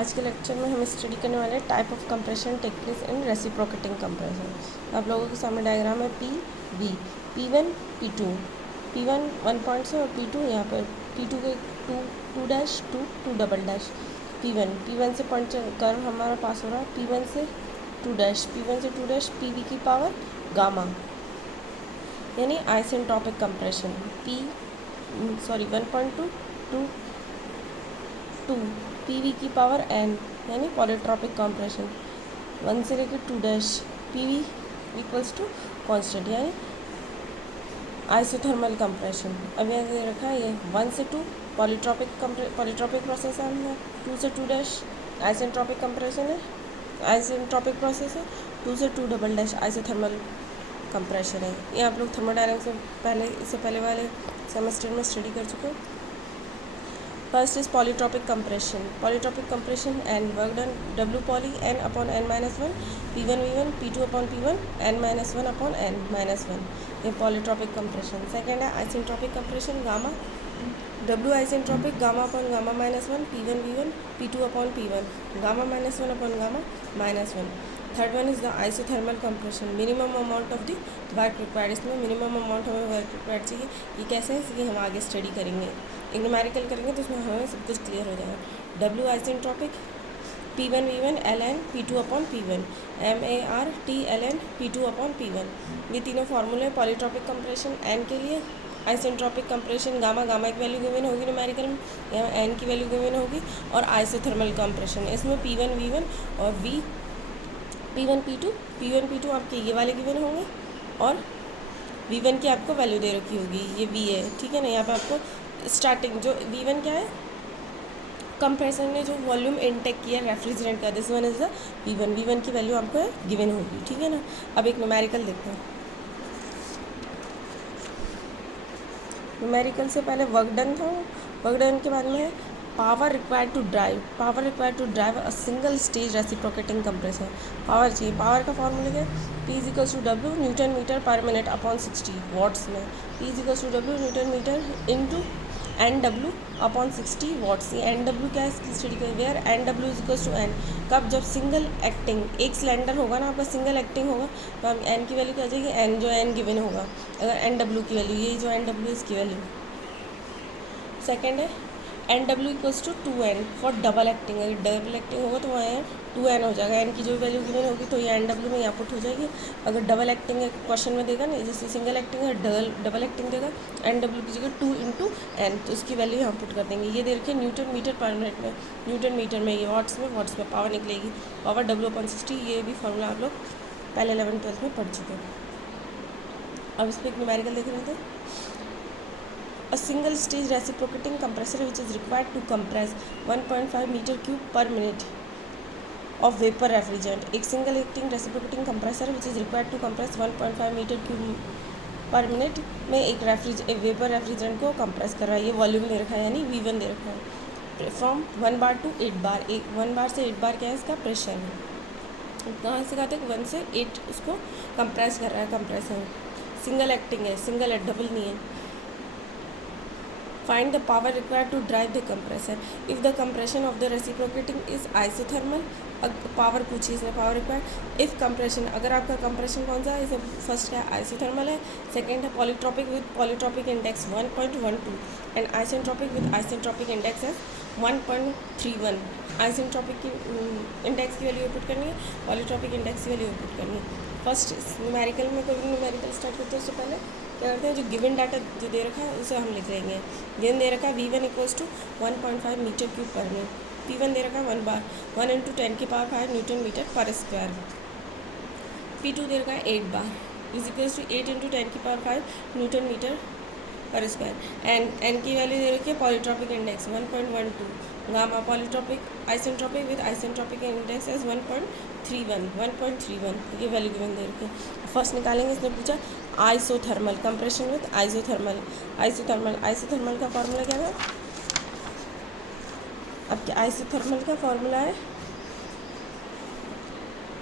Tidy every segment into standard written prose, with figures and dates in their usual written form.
आज के लेक्चर में हम स्टडी करने वाले हैं type of compression take place in reciprocating compression. आप लोगों के सामने डायग्राम है P V P1 P2, P1 1 point से और P2 यहाँ पर P2 के two dash two double dash P1 से पॉइंट कर्व हमारा पास हो रहा है P1 से टू डैश PV की पावर गामा, यानी आइसेंट्रोपिक कंप्रेशन 1.2 टू PV की पावर n, यानी पॉलीट्रॉपिक कंप्रेशन 1 से लेकर 2 dash PV equals to constant, यानी आइसोथर्मल कंप्रेशन। अब यहाँ दे रखा है ये 1 से 2 पॉलीट्रॉपिक प्रोसेस है, 2 से 2 डैश आइसेंट्रोपिक कंप्रेशन है, आइसेंट्रोपिक प्रोसेस है, 2 से 2 डबल डैश आइसोथर्मल कंप्रेशन है। ये आप लोग थर्मोडायनामिक्स से इससे पहले वाले सेमेस्टर में स्टडी कर चुके हैं। First is polytropic compression and work done W poly n upon n minus 1 P1 V1 P2 upon P1 n minus 1 upon n minus 1, ये पॉलीट्रॉपिक कंप्रेशन। सेकेंड है isentropic compression gamma W isentropic gamma upon gamma minus 1 P1 V1 P2 upon P1 gamma minus 1 upon gamma minus 1। Third one is the isothermal compression, minimum amount of the work required, इसमें minimum amount हमें work required चाहिए। ये कैसे है कि हम आगे study करेंगे, एक न्यूमेरिकल करेंगे तो उसमें हमें सब कुछ क्लियर हो जाएगा। W isentropic P1 V1 ln P2 upon P1 MART ln P2 upon P1, ये तीनों फार्मूले पॉलीट्रॉपिक कंप्रेशन n के लिए। आइसेंट्रोपिक कंप्रेशन गामा की वैल्यू गिवन होगी न्यूमेरिकल में, यहाँ n की वैल्यू गिवन होगी। और आइसोथर्मल कंप्रेशन इसमें P1 V1 और P1 P2 आपके ये वाले गिवन होंगे और V1 की आपको वैल्यू दे रखी होगी, ये V है, ठीक है ना। यहाँ पे आपको स्टार्टिंग जो V1 क्या है, कंप्रेसर ने जो वॉल्यूम इनटेक किया रेफ्रिजरेंट का, this one is the V1 की वैल्यू आपको गिवन होगी, ठीक है ना। अब एक न्यूमेरिकल देखते हैं। न्यूमेरिकल से पहले वर्क डन के बारे में है। Power required to drive a single stage reciprocating compressor. Power चाहिए, पावर का फॉर्मूला क्या है, P=W न्यूटन मीटर पर मिनट अपॉन 60 वाट्स में, P=W newton metre into NW upon 60 watts. ये NW क्या है इसकी स्टडी करें, वेयर NW=N। कब, जब सिंगल एक्टिंग एक सिलेंडर होगा ना आपका, सिंगल एक्टिंग होगा तो हम N की वैल्यू क्या आ जाएगी, N जो N गिवन होगा, अगर NW की वैल्यू, ये जो NW इसकी वैल्यू। सेकेंड है NW=2N फॉर डबल एक्टिंग, अगर डबल एक्टिंग होगा तो वहाँ 2N हो जाएगा, N की जो वैल्यू गिवन होगी तो ये NW में यहाँ पुट हो जाएगी। अगर डबल एक्टिंग क्वेश्चन में देगा ना, जैसे सिंगल एक्टिंग है, डबल एक्टिंग देगा, NW की जगह 2 × N, तो उसकी वैल्यू यहाँ पुट कर देंगे। ये दे रखे न्यूटन मीटर पर मिनट में, न्यूटन मीटर में, ये वाट्स में पावर निकलेगी, पावर W/60। ये भी फॉर्मूला आप लोग पहले 11th-12th में पढ़ चुके हैं। अब इस पर एक न्यूमेरिकल देख रहे थे। A single stage reciprocating compressor which is required to compress 1.5 meter cube per minute of vapor refrigerant। एक single acting reciprocating compressor which is required to compress 1.5 metre cube पर मिनट में एक वेपर रेफ्रिजरेंट को compress कर रहा है। ये volume दे रखा है, यानी V1 दे रखा है। फ्रॉम 1 बार टू 8 बार, 1 बार से 8 बार क्या है इसका प्रेशर है। कहाँ से कहाँ तक, 1 से 8 उसको कंप्रेस कर रहा है कंप्रेसर। सिंगल एक्टिंग है, सिंगल है, डबल नहीं है। Find the power required to drive the compressor. If the compression of the reciprocating is isothermal, power पूछी इसने, पावर रिक्वायर्ड। इफ़ कंप्रेशन, अगर आपका कंप्रेशन कौन सा है, इसे फर्स्ट क्या है, आइसोथर्मल है। सेकेंड है polytropic with polytropic index 1.12 and isentropic with isentropic index है 1.31। आइसेंट्रोपिक की इंडेक्स की वैल्यू पुट करनी है, पॉलीट्रॉपिक इंडेक्स की वैल्यू पुट करनी है। फर्स्ट न्यूमेरिकल में कोई भी न्यूमेरिकल स्टार्ट करते हैं उससे पहले क्या करते हैं, जो गिवन डाटा जो दे रखा है उसे हम लिख लेंगे। गिवन दे रखा है V1=1.5 मीटर क्यूब पर मिनट, P1 दे रखा है 1 बार, 1 × 10 की पावर 5 न्यूटन मीटर पर स्क्वायर। P2 दे रखा है 8 बार, =8 × 10 की पावर 5 न्यूटन मीटर पर स्क्वायर। एंड N की वैल्यू दे रखी है, polytropic index 1.12, gamma polytropic isentropic with isentropic index is 1.31, ये वैल्यू गिवन दे रखी है। फर्स्ट निकालेंगे, इसने पूछा आइसोथर्मल कंप्रेशन विद आइसोथर्मल का फॉर्मूला क्या है, अब क्या आइसोथर्मल का फॉर्मूला है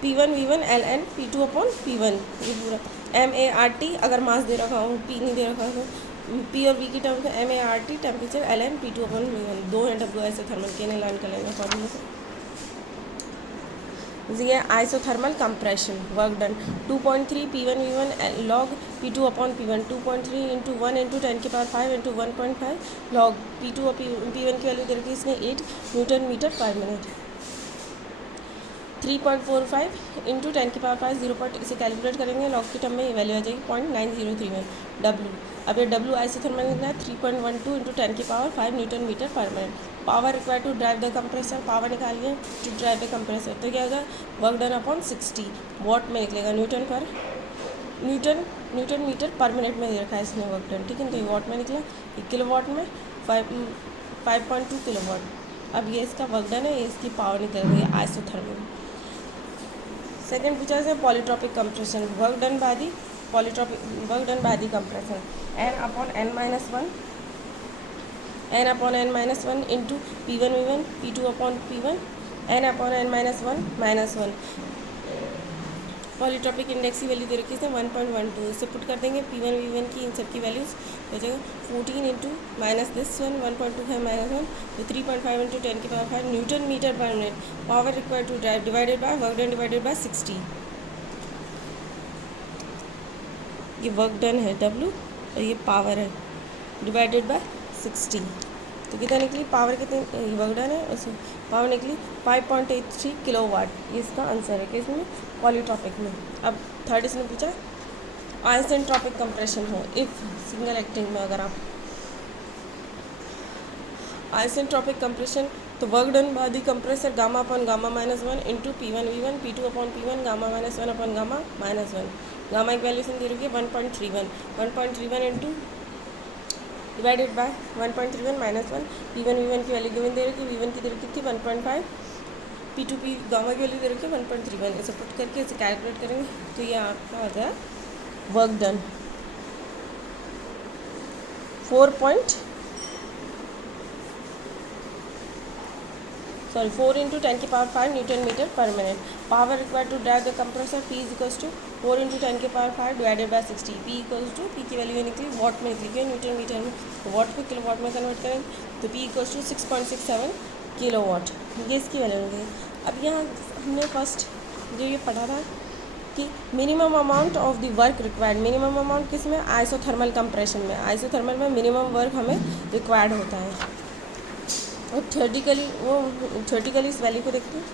P1 V1 ln P2 upon P1, ये पूरा MART, अगर मास दे रखा हूँ, P नहीं दे रखा तो P और V की टर्म में MART temperature ln P2 upon V1, 2 हैं W आइसोथर्मल के, लर्न कर लेंगे फॉर्मूला से। ये है isothermal compression work done 2.3 P1 V1 log P2 upon P1 2.3 into 1 into 10 की पावर 5 इंटू 1.5 लॉग P2 और P1 की वैल्यू दे रखी है इसने 8 न्यूटन मीटर पर मिनट 3.45 इंटू 10 की पावर 5 0. इसे कैलकुलेट करेंगे लॉग की टर्म में ये वैल्यू आ जाएगी 0.9031 डब्ल्यू. अब ये डब्ल्यू आइसोथर्मल निकला है 3.12 इंटू 10 की पावर 5 न्यूटन मीटर पर minute. Power required to drive the compressor power निकालिए टू ड्राइव द कंप्रेसर तो क्या होगा वर्क डन अपॉन 60 वॉट में निकलेगा न्यूटन मीटर पर मिनट में दे रखा है इसने वर्क डन ठीक है. तो ये वॉट में निकला किलो वॉट में 5.2 किलो वॉट. अब ये इसका वर्क डन है ये इसकी पावर निकल गई है आइसोथर्मल. सेकेंड पूछा है polytropic compression work done by the compression n upon n-1 into P1 V1 P2 upon P1 n upon n-1 polytropic index की वैल्यू दे रखी है 1.12. इससे पुट कर देंगे P1 V1 की इन सब की वैल्यूज हो जाएगा 14 इंटू माइनस दिस 1.25 माइनस 1 तो 3.5 इंटू 10 की पावर 5 न्यूटन मीटर पर minute. Power required to drive divided by work done divided by 60. ये वर्क डन है W और ये पावर है डिवाइडेड बाय 60. तो कितना निकली पावर कितनी वर्क डन है उसमें पावर निकली 5.83 किलोवाट. ये इसका आंसर है किसमें पॉलीट्रॉपिक में. अब थर्ड इसने पूछा आइसेंट्रोपिक कंप्रेशन हो इफ़ सिंगल एक्टिंग में अगर आप आइसेंट्रोपिक कंप्रेशन तो work done by the compressor gamma upon gamma -1 into P1 V1 P2 upon P1 gamma -1 upon gamma -1. Gamma की वैल्यू दे रखी है 1.31 into divided by 1.31 minus 1 P1 V1 की वैल्यू गिवन दे रखी है V1 की दे रखी थी 1.5 P2 P गामा की वैल्यू दे रखी है 1.31. इसे पुट करके इसे कैलकुलेट करेंगे तो ये आपका हो जाए वर्क डन 4 इंटू 10 की पावर 5 न्यूटन मीटर पर minute. Power required to drive the compressor P is equals to 4 into 10 की power 5 divided by 60. P equals to P की वैल्यू निकली वॉट में निकली न्यूटन मीटर में तो वॉट को किलो वॉट में कन्वर्ट करेंगे तो P equals to 6.67 kilo watt. ये इसकी वैल्यू निकली. अब यहाँ हमने फर्स्ट जो ये पढ़ा था कि minimum amount of the work required minimum amount किस में आइसोथर्मल कंप्रेशन में आइसोथर्मल में मिनिमम वर्क हमें रिक्वायर्ड होता है. और थर्टिकली इस वैल्यू को देखते हैं.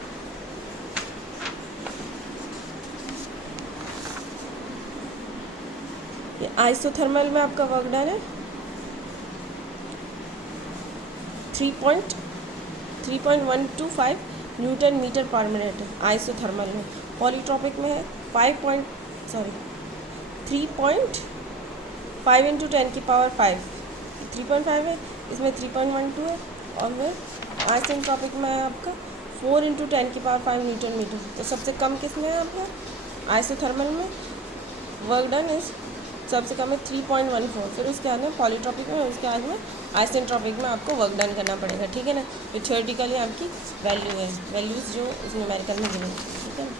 ये आइसोथर्मल में आपका वर्क डन है 3.125 न्यूटन मीटर पर मिनट है आइसोथर्मल में. पॉलीट्रॉपिक में है 3.5 इंटू 10 की पावर 5 3.5 है इसमें 3.12 है और वह आइसेंट्रोपिक में है आपका 4 इंटू 10 की पावर 5 न्यूटन मीटर. तो सबसे कम किस में है आपका आइसोथर्मल में वर्क डन इज सबसे कम है 3.14. फिर उसके बाद में पॉलीट्रॉपिक में उसके बाद में आइसेंट्रोपिक में आपको वर्क डन करना पड़ेगा ठीक है ना. तो थ्योरेटिकली आपकी वैल्यूज़ जो इस न्यूमेरिकल में गिवन ठीक है ना.